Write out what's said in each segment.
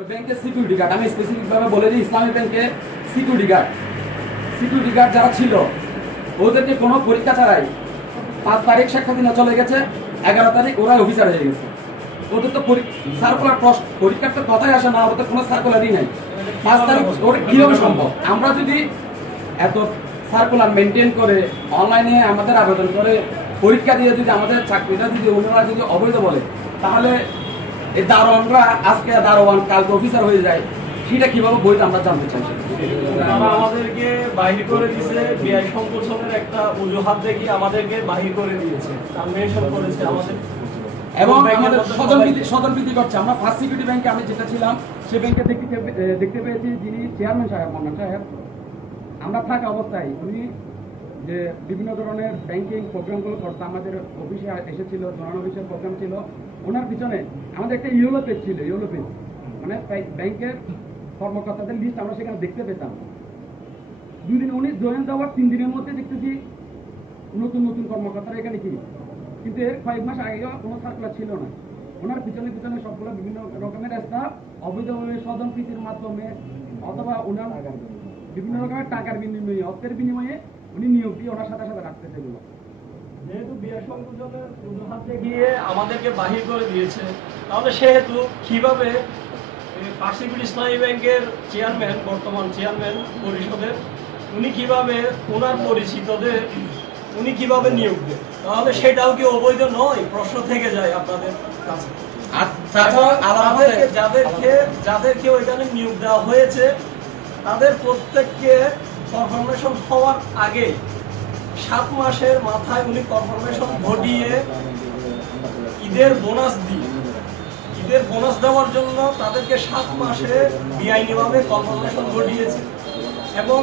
ওই ব্যাংকের security guard, আমি স্পেসিফিকভাবে বলে দিই, ইসলামী ব্যাংকে সিকিউরিটি গার্ড যারা ছিল ওদেরকে কোনো পরীক্ষা ছাড়াই 5 তারিখ শেখ হাসিনা চলে গেছে, 11 তারিখ ওরা অফিসার হয়ে গেছে। ওদের তো সার্কুলার পরীক্ষার তো কথাই আসে না, ওদের কোনো সার্কুলারই নাই। 5 তারিখ ওরা কিভাবে সম্ভব? আমরা যদি এত সার্কুলার মেনটেন করে অনলাইনে আমাদের আবেদন করে পরীক্ষা দিয়ে যদি আমাদের চাকরিটা যদি ওনারা যদি অবৈধ বলে, তাহলে এই দারোয়ানরা আজকে দারোয়ান কালকে অফিসার হয়ে যায়, সেটা কিভাবে বৈধ আমরা জানতে চাই। আমাদেরকে বাহির করে দিয়েছে, বিআই সংকোচনের একটা অজুহাত দেখিয়ে আমাদেরকে বাহির করে দিয়েছে, টার্মিনেশন করেছে আমাদের। এবং আমাদের সদরবিধি করছে। আমরা ফার্স্ট সিকিউরিটি ব্যাংকে আমি যেটা ছিলাম, সে ব্যাংকে দেখতে পেয়েছি যিনি চেয়ারম্যান সাহেব, মান্নান সাহেব, আমরা থাকা অবস্থায় উনি যে বিভিন্ন ধরনের ব্যাংকিং প্রোগ্রামগুলো করছে, আমাদের অফিসে এসেছিল, জনান অফিসের প্রোগ্রাম ছিল, ওনার পিছনে আমাদের একটা ইয়েলো পেজ ছিল, ইয়েলো পেজ মানে ব্যাংকের কর্মকর্তাদের লিস্ট আমরা সেখানে দেখতে পেতাম। 2 দিন উনি জয়েন দেওয়ার 3 দিনের মধ্যে দেখতেছি নতুন নতুন কর্মকর্তারা এখানে কি, কিন্তু এর কয়েক মাস আগেও কোনো সার্কুলার ছিল না। ওনার পিছনে সবগুলো বিভিন্ন রকমের স্টাফ অবৈধভাবে স্বজনপ্রীতির মাধ্যমে অথবা ওনার বিভিন্ন রকমের টাকার বিনিময়ে, অর্থের বিনিময়ে উনি নিয়োগ দিয়ে ওনার সাথে সাথে রাখতেছে। যেহেতু বিআই সংকোচনের অজুহাত দেখিয়ে আমাদেরকে বাহির করে দিয়েছে, তাহলে সেহেতু কিভাবে ফার্স্ট সিকিউরিটি ইসলামী ব্যাংকের চেয়ারম্যান, বর্তমান চেয়ারম্যান পরিষদের, উনি কিভাবে ওনার পরিচিতদের উনি কিভাবে নিয়োগ দেন? তাহলে সেটাও কি অবৈধ নয়? প্রশ্ন থেকে যায় আপনাদের কাছে। যাদেরকে ওইখানে নিয়োগ দেওয়া হয়েছে তাদের প্রত্যেককে কনফার্মেশন হওয়ার আগে 7 মাসের মাথায় উনি কনফার্মেশন ঘটিয়ে ঈদের বোনাস দেওয়ার জন্য তাদেরকে 7 মাসে বেআইনিভাবে কনফার্মেশন ঘটিয়েছে। এবং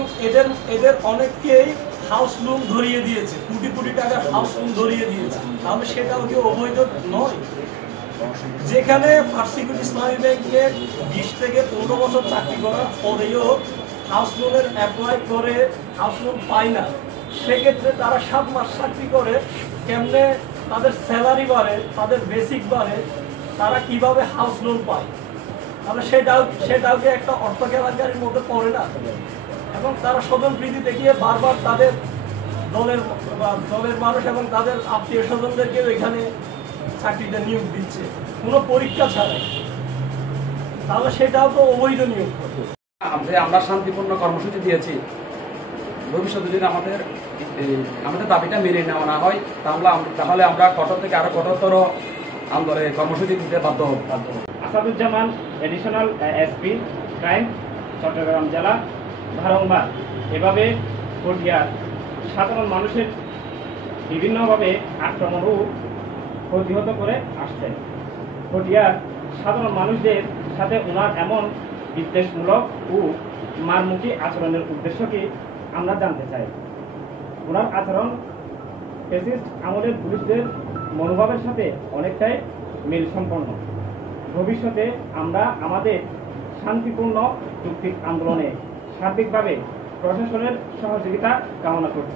এদের অনেককেই হাউস লোন ধরিয়ে দিয়েছে, কোটি কোটি টাকার হাউস লোন ধরিয়ে দিয়েছে। তাহলে সেটাও কি অবৈধ নয়? যেখানে ফার্স্ট সিকিউরিটি ইসলামী ব্যাংকে 20 থেকে 15 বছর চাকরি করার পরেও হাউস লোনের অ্যাপ্লাই করে হাউস লোন পায় না, সেক্ষেত্রে তারা 7 মাস চাকরি করে কেমনে তাদের স্যালারি বাড়ে, তাদের বেসিক বাড়ে, তারা কিভাবে হাউস লোন পায়? তাহলে সেটাও কি একটা অর্থ কেলেঙ্কারির মধ্যে পড়ে না? এবং তারা স্বজনপ্রীতি দেখিয়ে বারবার তাদের দলের মানুষ এবং তাদের আত্মীয় স্বজনদেরকে এখানে চাকরিতে নিয়োগ দিচ্ছে কোনো পরীক্ষা ছাড়াই। তাহলে সেটাও তো অবৈধ নিয়োগ। আমরা শান্তিপূর্ণ কর্মসূচি দিয়েছি, ভবিষ্যতে যদি আমাদের দাবিটা মেনে নেওয়া না হয় তাহলে আমরা কঠোর থেকে আরো কঠোরতর আন্দোলনে কর্মসূচি দিতে বাধ্য হব। Asaduzzaman, additional SP crime, Chittagong জেলা, বারংবার এভাবে পটিয়ার সাধারণ মানুষের বিভিন্নভাবে আক্রমণ ও প্রতিহত করে আসছেন। পটিয়ার সাধারণ মানুষদের সাথে ওনার এমন বিদ্বেষমূলক ও মারমুখী আচরণের উদ্দেশ্য কি আমরা জানতে চাই। ওনার আচরণ ফ্যাসিস্ট আমলের পুলিশদের মনোভাবের সাথে অনেকটাই মিল সম্পন্ন। ভবিষ্যতে আমরা আমাদের শান্তিপূর্ণ যৌক্তিক আন্দোলনে সার্বিকভাবে প্রশাসনের সহযোগিতা কামনা করছি।